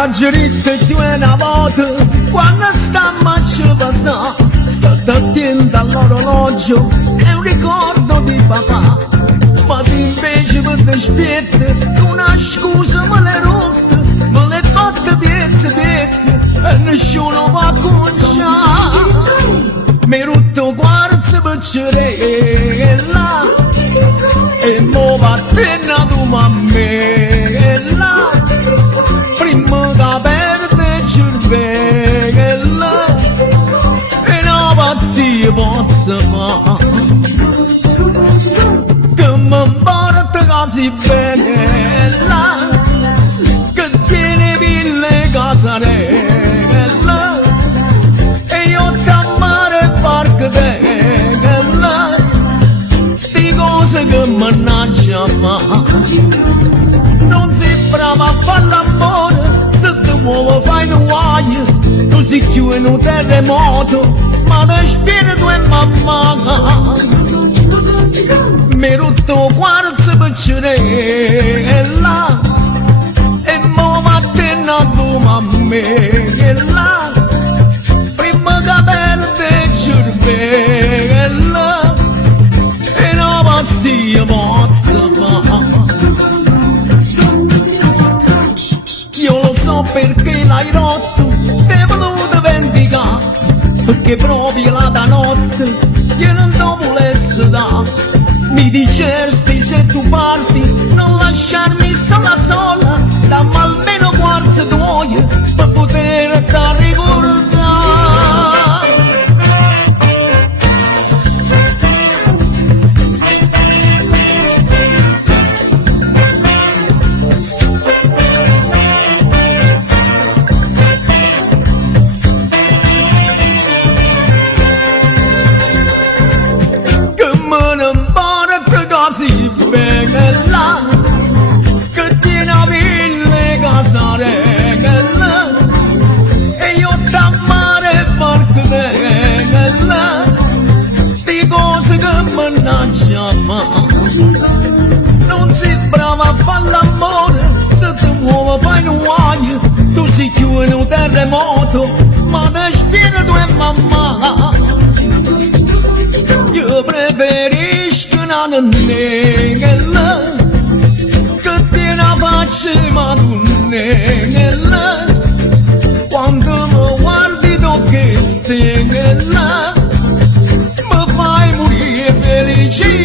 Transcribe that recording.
Aggiorito più una volta quando stiamo a ci passare, state attento all'orologio, è un ricordo di papà. Ma tu invece per te spiette, una scusa me l'hai rotta, me l'hai fatta pezzi e nessuno va a conciare. Mi hai rotto quarzo per cerella e mo vattene tu mammella. Prima che perde cervello e una pazzia posso fare che mi porta così bella che tiene mille casarelle e io t'amare parchetella sti cose che mannaggia fa. Non sei brava a fare l'amore, se ti muovi fai un guaio, tu sei più in un terremoto, ma da spirito è mamma. Mi rotto quarzo per cerella e mo vattene a tu mammella. Prima che perde cervello e una pazzia posso fare. Io lo so perché l'hai rotto, te voluto vendicare, perché proprio la da notte io non te volessi dare. Mi diceresti se tu parti, non lasciarmi sola, dammi almeno quarzo tuoi per poter te ricordare. Così bella che tiene mille casarelle e io t'amare parchetella sti cose che mannaggia fa. Non sei brava a fare l'amore, se ti muovi fai un guaio, tu sei più in un terremoto, ma da spirito è mamma. Io preferisco una nonnella che tiene la faccia ma nonnella. Quando mi guardi tu che stella mi fai morire felice.